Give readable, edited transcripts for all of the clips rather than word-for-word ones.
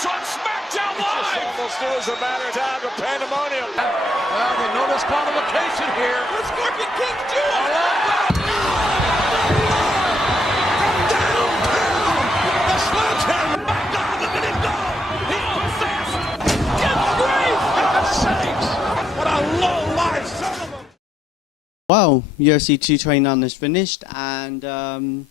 This on SmackDown Live! It's almost as a matter of time of pandemonium. Well, but no disqualification here. The Scorpion King's doing from downtown! The sledgehammer! My God, look at him go! He's possessed! Good grief! Heaven's sakes! What a low-life son of a... Well, UFC 229 is finished, and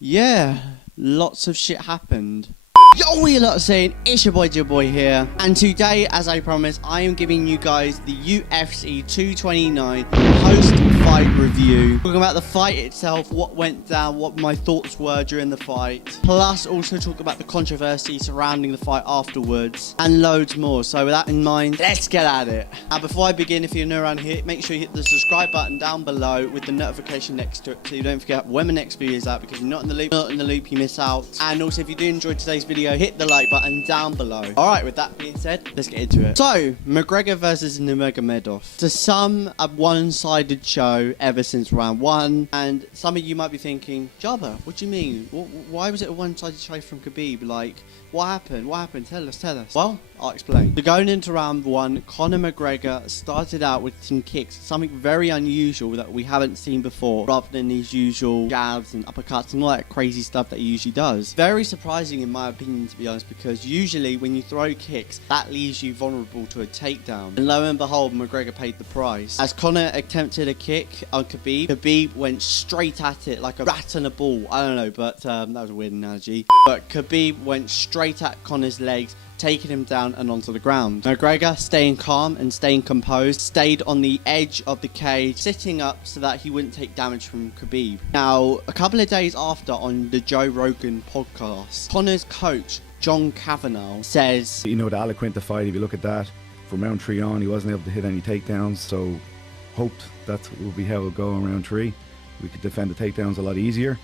yeah, lots of shit happened. Yo, we lot saying, it's your boy Jababoy here, and today, as I promised, I am giving you guys the UFC 229 post-fight review. Talking about the fight itself, what went down, what my thoughts were during the fight, plus also talk about the controversy surrounding the fight afterwards, and loads more. So with that in mind, let's get at it. Now, before I begin, if you're new around here, make sure you hit the subscribe button down below with the notification next to it, so you don't forget when my next video is out, because you're not in the loop, you miss out. And also, if you do enjoy today's video, hit the like button down below. Alright, with that being said, let's get into it. So, McGregor versus Nurmagomedov. To some, a one-sided show ever since round one. And some of you might be thinking, Jabba, what do you mean? Why was it a one-sided show from Khabib? Like, what happened? What happened? Tell us. Well, I'll explain. So going into round one, Conor McGregor started out with some kicks, something very unusual that we haven't seen before, rather than his usual jabs and uppercuts and all that crazy stuff that he usually does. Very surprising in my opinion, to be honest, because usually when you throw kicks, that leaves you vulnerable to a takedown. And lo and behold, McGregor paid the price. As Conor attempted a kick on Khabib, Khabib went straight at it like a rat on a ball. I don't know, but that was a weird analogy. But Khabib went straight at Conor's legs, taking him down and onto the ground. McGregor, staying calm and staying composed, stayed on the edge of the cage, sitting up so that he wouldn't take damage from Khabib. Now, a couple of days after, on the Joe Rogan podcast, Conor's coach, John Kavanagh, says, you know, the Aliquinta fight, if you look at that, from round 3 on, he wasn't able to hit any takedowns, so hoped that will be how it'll go in round 3. We could defend the takedowns a lot easier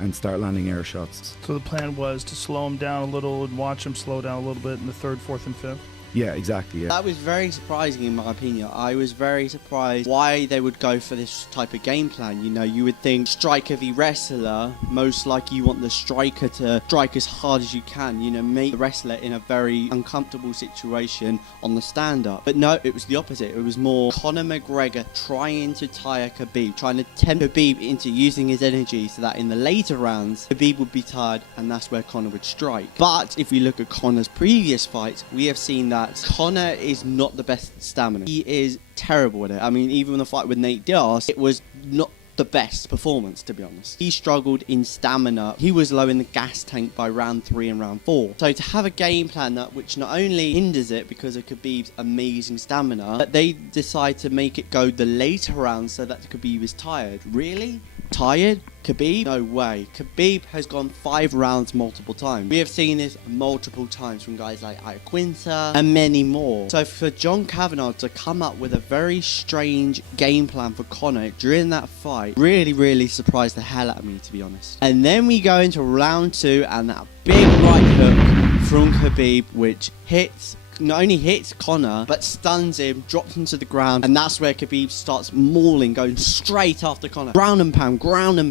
and start landing air shots. So the plan was to slow him down a little and watch him slow down a little bit in the 3rd, 4th, and 5th? Yeah, exactly, yeah. That was very surprising in my opinion. I was very surprised why they would go for this type of game plan. You know, you would think striker v wrestler, most likely you want the striker to strike as hard as you can, you know, make the wrestler in a very uncomfortable situation on the stand-up. But no, it was the opposite. It was more Conor McGregor trying to tire Khabib, trying to tempt Khabib into using his energy so that in the later rounds, Khabib would be tired and that's where Conor would strike. But if we look at Conor's previous fights, we have seen that Conor is not the best stamina. He is terrible at it. I mean, even in the fight with Nate Diaz, it was not the best performance, to be honest. He struggled in stamina. He was low in the gas tank by round 3 and round 4. So to have a game plan that which not only hinders it because of Khabib's amazing stamina, but they decide to make it go the later rounds so that Khabib is tired. Really? Tired? Khabib? No way. Khabib has gone 5 rounds multiple times. We have seen this multiple times from guys like Iaquinta and many more. So for John Kavanagh to come up with a very strange game plan for Conor during that fight really surprised the hell out of me, to be honest. And then we go into round 2 and that big right hook from Khabib, which not only hits Conor, but stuns him, drops him to the ground, and that's where Khabib starts mauling, going straight after Conor. Ground and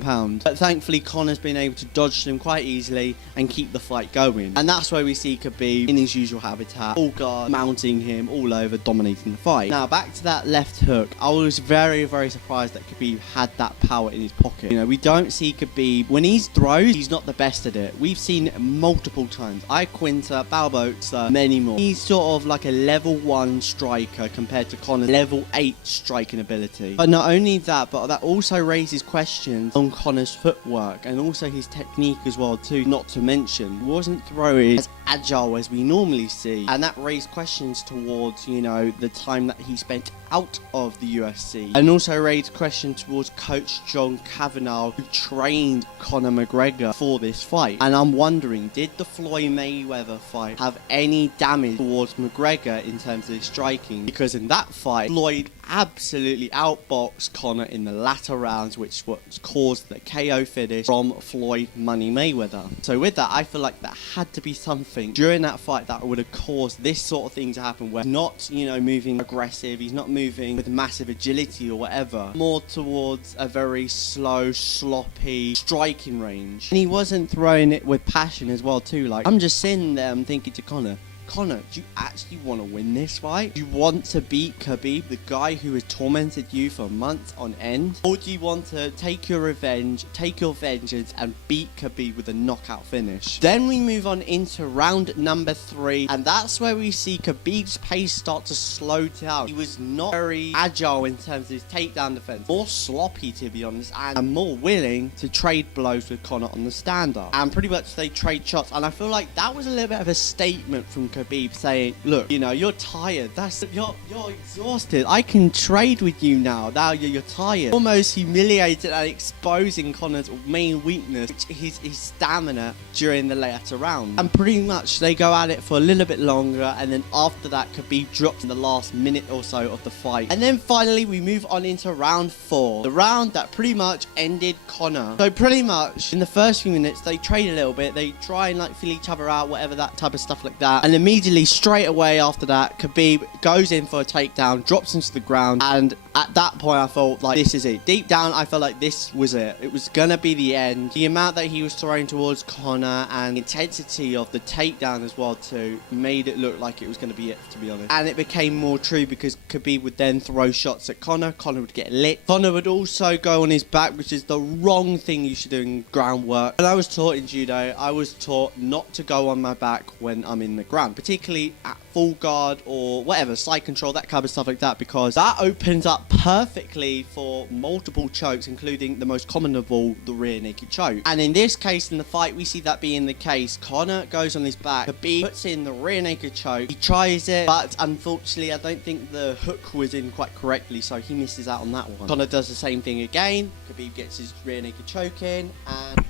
pound. But thankfully, Conor's been able to dodge him quite easily and keep the fight going. And that's where we see Khabib in his usual habitat, all guard, mounting him all over, dominating the fight. Now, back to that left hook. I was very surprised that Khabib had that power in his pocket. You know, we don't see Khabib, when he throws, he's not the best at it. We've seen it multiple times. Iaquinta, Balboa, many more. He's sort of like a level 1 striker compared to Conor's level 8 striking ability. But not only that, but that also raises questions on Conor's footwork and also his technique as well too, not to mention. He wasn't throwing as agile as we normally see, and that raised questions towards, you know, the time that he spent out of the UFC, and also raised questions towards coach John Kavanagh, who trained Conor McGregor for this fight. And I'm wondering, did the Floyd Mayweather fight have any damage towards McGregor in terms of his striking? Because in that fight, Floyd absolutely outboxed Conor in the latter rounds, which was caused the KO finish from Floyd Money Mayweather. So with that, I feel like that had to be something during that fight that would have caused this sort of thing to happen, where not, you know, moving aggressive, he's not moving moving with massive agility or whatever, more towards a very slow, sloppy striking range. And he wasn't throwing it with passion as well too. Like, I'm just sitting there, I'm thinking to Conor, do you actually want to win this fight? Do you want to beat Khabib, the guy who has tormented you for months on end? Or do you want to take your revenge, take your vengeance, and beat Khabib with a knockout finish? Then we move on into round number 3, and that's where we see Khabib's pace start to slow down. He was not very agile in terms of his takedown defense, more sloppy to be honest, and more willing to trade blows with Conor on the stand-up. And pretty much they trade shots, and I feel like that was a little bit of a statement from Khabib saying, look, you know, you're tired, you're exhausted, I can trade with you now you're tired. Almost humiliated and exposing Conor's main weakness, which is his stamina during the later round. And pretty much they go at it for a little bit longer, and then after that Khabib drops in the last minute or so of the fight. And then finally we move on into round 4, the round that pretty much ended Conor. So pretty much in the first few minutes they trade a little bit, they try and like feel each other out, whatever, that type of stuff like that, and immediately straight away after that Khabib goes in for a takedown, drops him to the ground, and at that point I felt like this is it. Deep down I felt like this was it. It was gonna be the end. The amount that he was throwing towards Conor and the intensity of the takedown as well too made it look like it was gonna be it, to be honest. And it became more true because Khabib would then throw shots at Conor would get lit. Conor would also go on his back, which is the wrong thing you should do in groundwork. And I was taught in judo, I was taught not to go on my back when I'm in the ground, particularly at full guard or whatever, side control, that kind of stuff like that, because that opens up perfectly for multiple chokes, including the most common of all, the rear naked choke. And in this case, in the fight, we see that being the case. Conor goes on his back, Khabib puts in the rear naked choke, he tries it, but unfortunately I don't think the hook was in quite correctly, so he misses out on that one. Conor does the same thing again, Khabib gets his rear naked choke in, and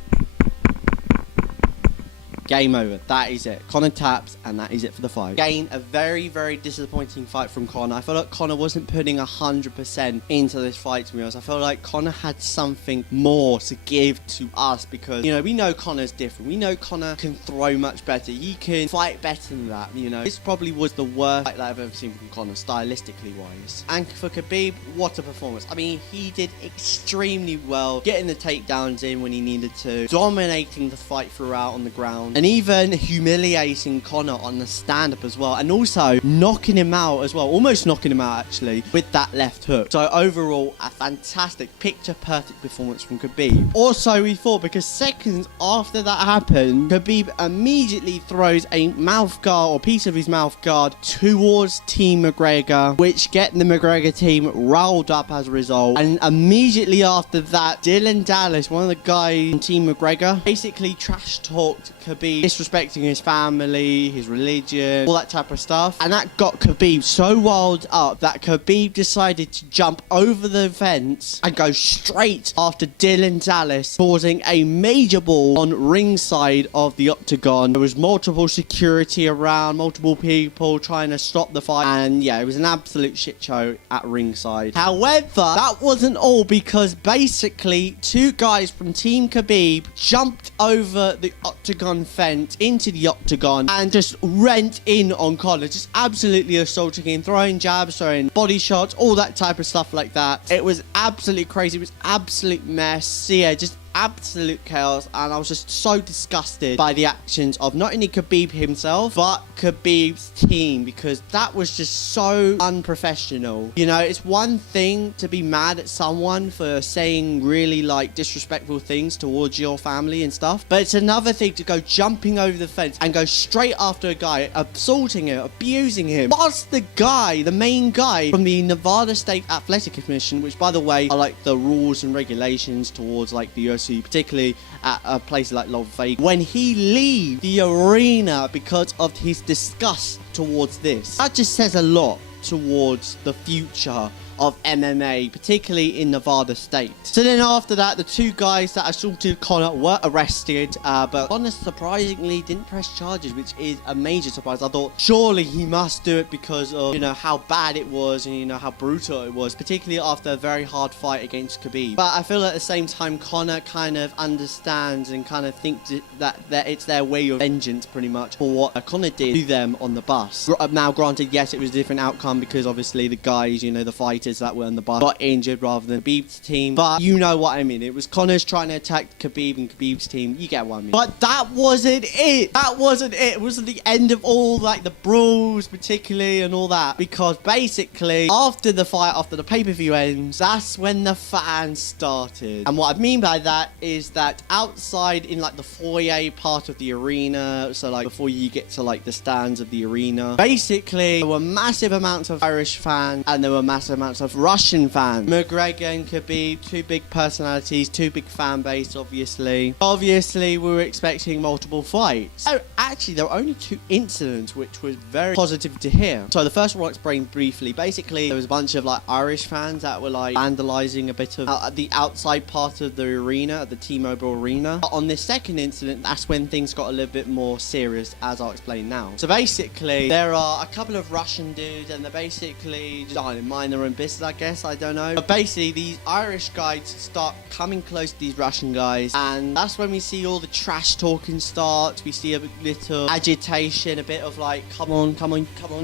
game over. That is it. Conor taps, and that is it for the fight. Again, a very, very disappointing fight from Conor. I feel like Conor wasn't putting 100% into this fight, to be honest. I feel like Conor had something more to give to us because, you know, we know Conor's different. We know Conor can throw much better. He can fight better than that, you know. This probably was the worst fight that I've ever seen from Conor, stylistically wise. And for Khabib, what a performance. I mean, he did extremely well, getting the takedowns in when he needed to, dominating the fight throughout on the ground, and even humiliating Conor on the stand-up as well, and also knocking him out as well, almost knocking him out actually, with that left hook. So overall, a fantastic, picture-perfect performance from Khabib. Also, we thought, because seconds after that happened, Khabib immediately throws a mouth guard, or piece of his mouth guard, towards Team McGregor, which get the McGregor team riled up as a result. And immediately after that, Dylan Dallas, one of the guys in Team McGregor, basically trash-talked Khabib, disrespecting his family, his religion, all that type of stuff. And that got Khabib so riled up that Khabib decided to jump over the fence and go straight after Dylan Dallas, causing a major brawl on ringside of the octagon. There was multiple security around, multiple people trying to stop the fight, and yeah, it was an absolute shit show at ringside. However, that wasn't all, because basically 2 guys from Team Khabib jumped over the octagon fence into the octagon and just rent in on Conor, just absolutely assaulting him, throwing jabs, throwing body shots, all that type of stuff like that. It was absolutely crazy. It was absolute mess. So yeah, just absolute chaos, and I was just so disgusted by the actions of not only Khabib himself but Khabib's team, because that was just so unprofessional. You know, it's one thing to be mad at someone for saying really like disrespectful things towards your family and stuff, but it's another thing to go jumping over the fence and go straight after a guy, assaulting him, abusing him. Plus the guy, the main guy from the Nevada State Athletic Commission, which by the way are like the rules and regulations towards like the UFC, particularly at a place like Las Vegas, when he leaves the arena because of his disgust towards this. That just says a lot towards the future of MMA, particularly in Nevada state. So then after that, the two guys that assaulted Conor were arrested, but Conor surprisingly didn't press charges, which is a major surprise. I thought surely he must do it because of, you know, how bad it was and, you know, how brutal it was, particularly after a very hard fight against Khabib. But I feel at the same time Conor kind of understands and kind of thinks that it's their way of vengeance pretty much for what Conor did to them on the bus. Now granted, yes, it was a different outcome because obviously the guys, you know, the fighters that were on the bus got injured rather than Khabib's team, but you know what I mean. It was Conor's trying to attack Khabib and Khabib's team. You get what I mean. But that wasn't it. That wasn't it. It wasn't the end of all, like, the brawls particularly and all that, because basically after the fight, after the pay-per-view ends, that's when the fans started. And what I mean by that is that outside in like the foyer part of the arena, so like before you get to like the stands of the arena, basically there were massive amounts of Irish fans and there were massive amounts of Russian fans. McGregor and Khabib, two big personalities, two big fan base, obviously we were expecting multiple fights. So actually there were only two incidents, which was very positive to hear. So the first one I'll explain briefly. Basically there was a bunch of like Irish fans that were like vandalizing a bit of the outside part of the arena, the T-Mobile arena. But on this second incident, that's when things got a little bit more serious, as I'll explain now. So basically there are a couple of Russian dudes and they're basically just mind their own business, I guess, I don't know. But basically these Irish guys start coming close to these Russian guys, and that's when we see all the trash talking starts. We see a little agitation, a bit of like, come on,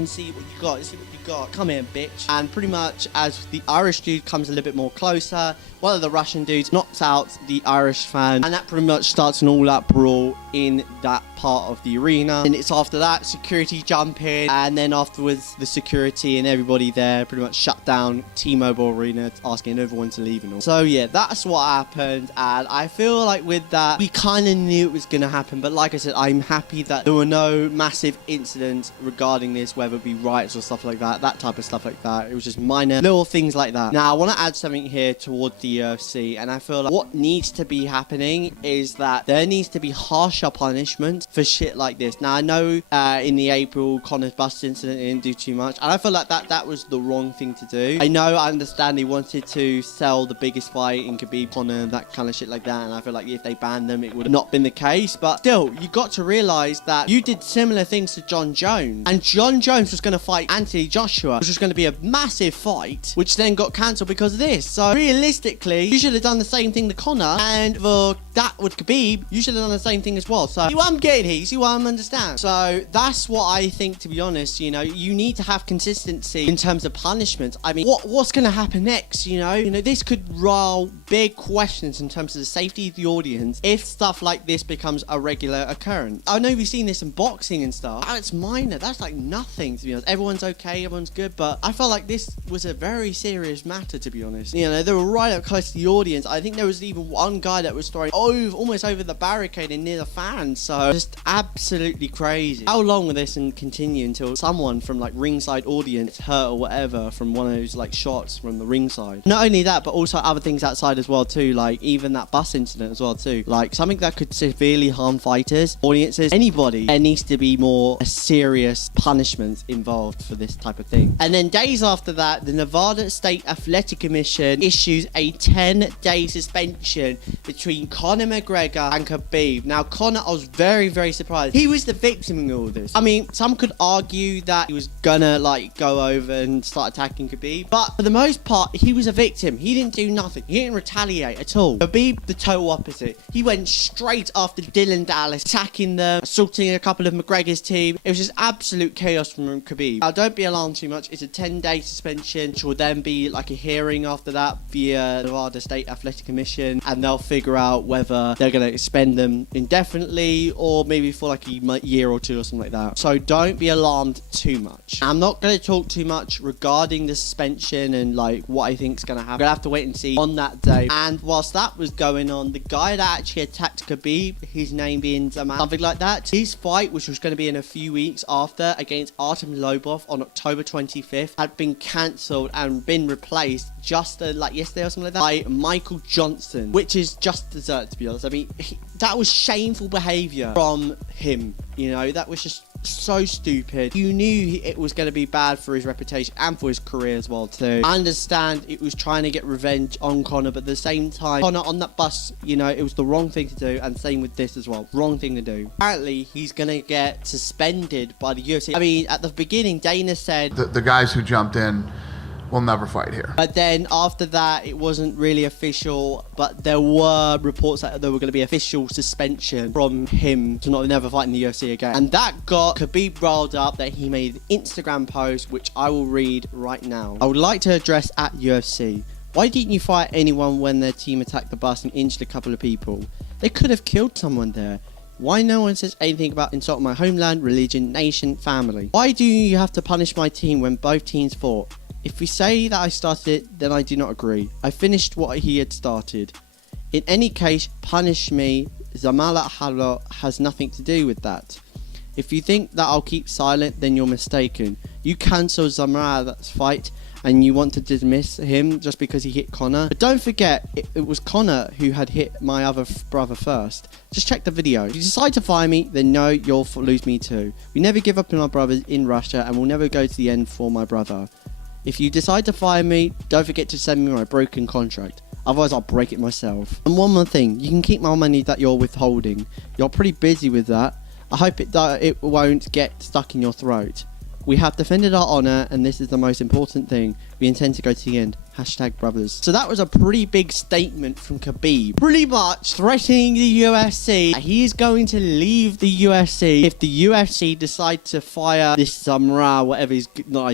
see what you got, come here, bitch. And pretty much as the Irish dude comes a little bit more closer, one of the Russian dudes knocks out the Irish fan, and that pretty much starts an all-out brawl in that part of the arena. And it's after that security jump in, and then afterwards the security and everybody there pretty much shut down T-Mobile arena, asking everyone to leave and all. So yeah, that's what happened, and I feel like with that we kind of knew it was going to happen. But like I said, I'm happy that there were no massive incidents regarding this, whether it be riots or stuff like that type of stuff like that. It was just minor little things like that. Now I want to add something here towards the UFC, and I feel like what needs to be happening is that there needs to be harsher punishment for shit like this. Now I know in the April Conor's bus incident it didn't do too much, and I feel like that was the wrong thing to do. I understand he wanted to sell the biggest fight in Khabib Conor and that kind of shit like that, and I feel like if they banned them it would have not been the case. But still, you got to realize that you did similar things to John Jones, and John Jones was going to fight Anthony Joshua, which was going to be a massive fight, which then got cancelled because of this. So realistically, you should have done the same thing to Conor, and for that with Khabib, you should have done the same thing as well. So see what I'm getting here, you see what I'm understanding. So that's what I think, to be honest. You know, you need to have consistency in terms of punishment. I mean, what's going to happen next? You know, this could raise big questions in terms of the safety of the audience if stuff like this becomes a regular occurrence. I know we've seen this in boxing and stuff. It's minor. That's like nothing, to be honest. Everyone's okay, everyone's good, but I felt like this was a very serious matter, to be honest. You know, they were right up close to the audience. I think there was even one guy that was throwing almost over the barricade and near the fans. So just absolutely crazy. How long will this continue until someone from like ringside audience hurt or whatever from one of those like shots from the ringside? Not only that, but also other things outside as well too, like even that bus incident as well too, like something that could severely harm fighters, audiences, anybody. There needs to be more serious punishments involved for this type of thing. And then days after that, the Nevada State Athletic Commission issues a 10-day suspension between Conor McGregor and Khabib. Now Conor, I was very, very surprised. He was the victim in all this. I mean, some could argue that he was gonna like go over and start attacking Khabib, but for the most part, he was a victim. He didn't do nothing. He didn't retaliate at all. Khabib, the total opposite. He went straight after Dylan Dallas, attacking them, assaulting a couple of McGregor's team. It was just absolute chaos from Khabib. Now, don't be alarmed too much. It's a 10-day suspension, which will then be like a hearing after that via Nevada State Athletic Commission, and they'll figure out whether they're going to suspend them indefinitely or maybe for like a year or two or something like that. So don't be alarmed too much. I'm not going to talk too much regarding the suspension and like what I think is going to happen. We're going to have to wait and see on that day. And whilst that was going on, the guy that actually attacked Khabib, his name being Zaman, something like that, his fight, which was going to be in a few weeks after against Artem Lobov on October 25th, had been cancelled and been replaced just like yesterday or something like that, by Michael Johnson, which is just dessert, to be honest. I mean, that was shameful behavior from him. You know, that was just so stupid. You knew it was going to be bad for his reputation and for his career as well too. I understand it was trying to get revenge on Conor, but at the same time, Conor on that bus, you know, it was the wrong thing to do, and same with this as well. Wrong thing to do. Apparently, he's going to get suspended by the UFC. I mean, at the beginning, Dana said the guys who jumped in will never fight here. But then after that, it wasn't really official, but there were reports that there were going to be official suspension from him to never fight in the UFC again. And that got Khabib riled up that he made an Instagram post, which I will read right now. I would like to address at UFC. Why didn't you fight anyone when their team attacked the bus and injured a couple of people? They could have killed someone there. Why no one says anything about insulting my homeland, religion, nation, family? Why do you have to punish my team when both teams fought? If we say that I started it, then I do not agree. I finished what he had started. In any case, punish me. Zamala Halo has nothing to do with that. If you think that I'll keep silent, then you're mistaken. You cancel Zamala's fight and you want to dismiss him just because he hit Conor. But don't forget, it was Conor who had hit my other brother first. Just check the video. If you decide to fire me, then no, you'll lose me too. We never give up on our brothers in Russia, and we'll never go to the end for my brother. If you decide to fire me, don't forget to send me my broken contract. Otherwise, I'll break it myself. And one more thing, you can keep my money that you're withholding. You're pretty busy with that. I hope it won't get stuck in your throat. We have defended our honour, and this is the most important thing. We intend to go to the end. #brothers. So that was a pretty big statement from Khabib. Pretty much threatening the UFC. He's going to leave the UFC if the UFC decide to fire this Zamra, whatever his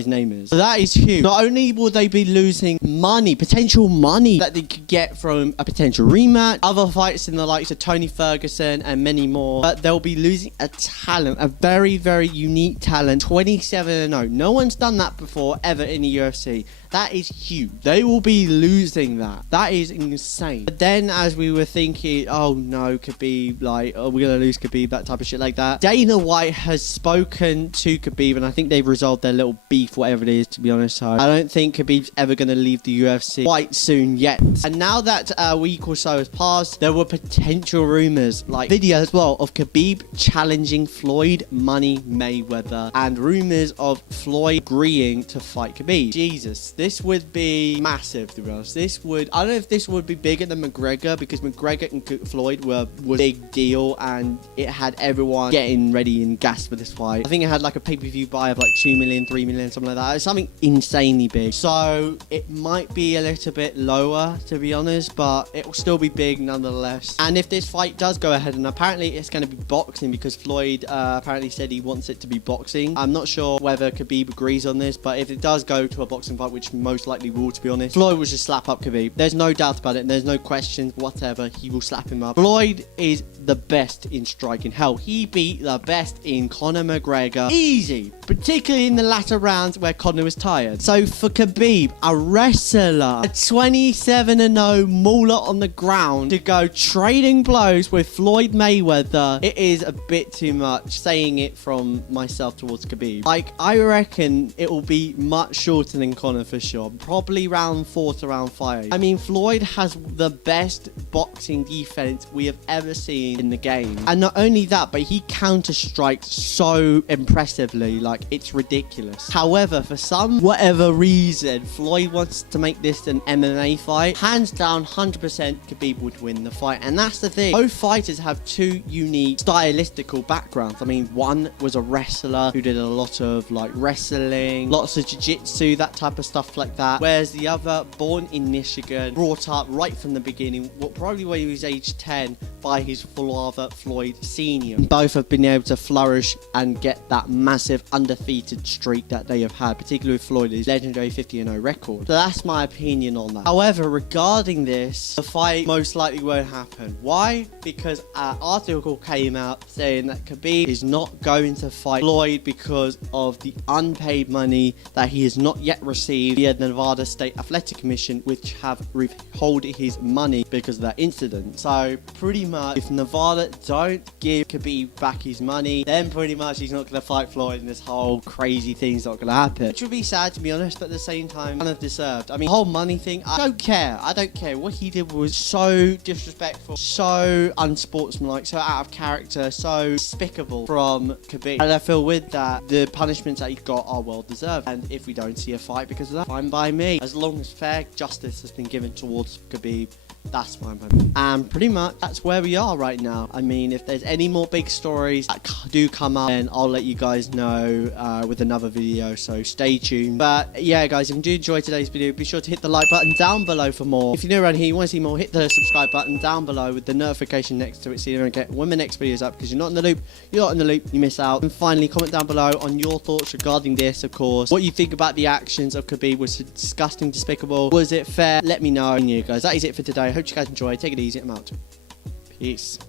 name is. So that is huge. Not only will they be losing money, potential money that they could get from a potential rematch, other fights in the likes of Tony Ferguson and many more, but they'll be losing a talent, a very, very unique talent. 27-0. No one's done that before ever in the UFC. That is huge. They will be losing that. That is insane. But then as we were thinking, oh no, Khabib, like, oh, we're going to lose Khabib, that type of shit like that. Dana White has spoken to Khabib, and I think they've resolved their little beef, whatever it is, to be honest. So I don't think Khabib's ever going to leave the UFC quite soon yet. And now that a week or so has passed, there were potential rumors, like videos as well, of Khabib challenging Floyd Money Mayweather, and rumors of Floyd agreeing to fight Khabib. Jesus. This would be massive, to be honest. This would, I don't know if this would be bigger than McGregor, because McGregor and Floyd was a big deal, and it had everyone getting ready and gassed for this fight. I think it had like a pay-per-view buy of like 2 million, 3 million, something like that. It's something insanely big. So it might be a little bit lower, to be honest, but it will still be big nonetheless. And if this fight does go ahead, and apparently it's going to be boxing, because Floyd apparently said he wants it to be boxing. I'm not sure whether Khabib agrees on this, but if it does go to a boxing fight, which most likely will, to be honest, Floyd will just slap up Khabib. There's no doubt about it. There's no questions whatever. He will slap him up. Floyd is the best in striking. Hell, he beat the best in Conor McGregor. Easy. Particularly in the latter rounds where Conor was tired. So for Khabib, a wrestler, a 27-0 mauler on the ground, to go trading blows with Floyd Mayweather, it is a bit too much, saying it from myself towards Khabib. Like, I reckon it will be much shorter than Conor for sure. Probably round 4 to round 5. I mean, Floyd has the best boxing defense we have ever seen in the game. And not only that, but he counter-strikes so impressively. Like, it's ridiculous. However, for some whatever reason, Floyd wants to make this an MMA fight. Hands down, 100% Khabib would win the fight. And that's the thing. Both fighters have two unique stylistical backgrounds. I mean, one was a wrestler who did a lot of like wrestling, lots of jiu-jitsu, that type of stuff like that, whereas the other, born in Michigan, brought up right from the beginning, probably when he was age 10, by his father Floyd Sr. Both have been able to flourish and get that massive undefeated streak that they have had, particularly with Floyd's legendary 50-0 record. So that's my opinion on that. However, regarding this, the fight most likely won't happen. Why? Because an article came out saying that Khabib is not going to fight Floyd because of the unpaid money that he has not yet received via the Nevada State athletic commission which have withheld his money because of that incident. So pretty much, if Nevada don't give Khabib back his money, then pretty much he's not going to fight Floyd, and this whole crazy thing's not going to happen, which would be sad, to be honest, but at the same time kind of deserved. I mean, the whole money thing, I don't care. What he did was so disrespectful, so unsportsmanlike, so out of character, so despicable from Khabib. And I feel with that, the punishments that he got are well deserved. And if we don't see a fight because of that, fine by me. As long as fair justice has been given towards Khabib, that's fine by me. And pretty much that's where we are right now. I mean, if there's any more big stories that do come up, then I'll let you guys know with another video, so stay tuned. But yeah, guys, if you do enjoy today's video, be sure to hit the like button down below for more. If you're new around here, you want to see more, hit the subscribe button down below with the notification next to it so you don't get when the next video is up, because you're not in the loop, you miss out. And finally, comment down below on your thoughts regarding this, of course. What you think about the actions of Khabib. Was it disgusting, despicable? Was it fair? Let me know. And yeah, guys, that is it for today. Hope you guys enjoy. Take it easy. I'm out. Peace.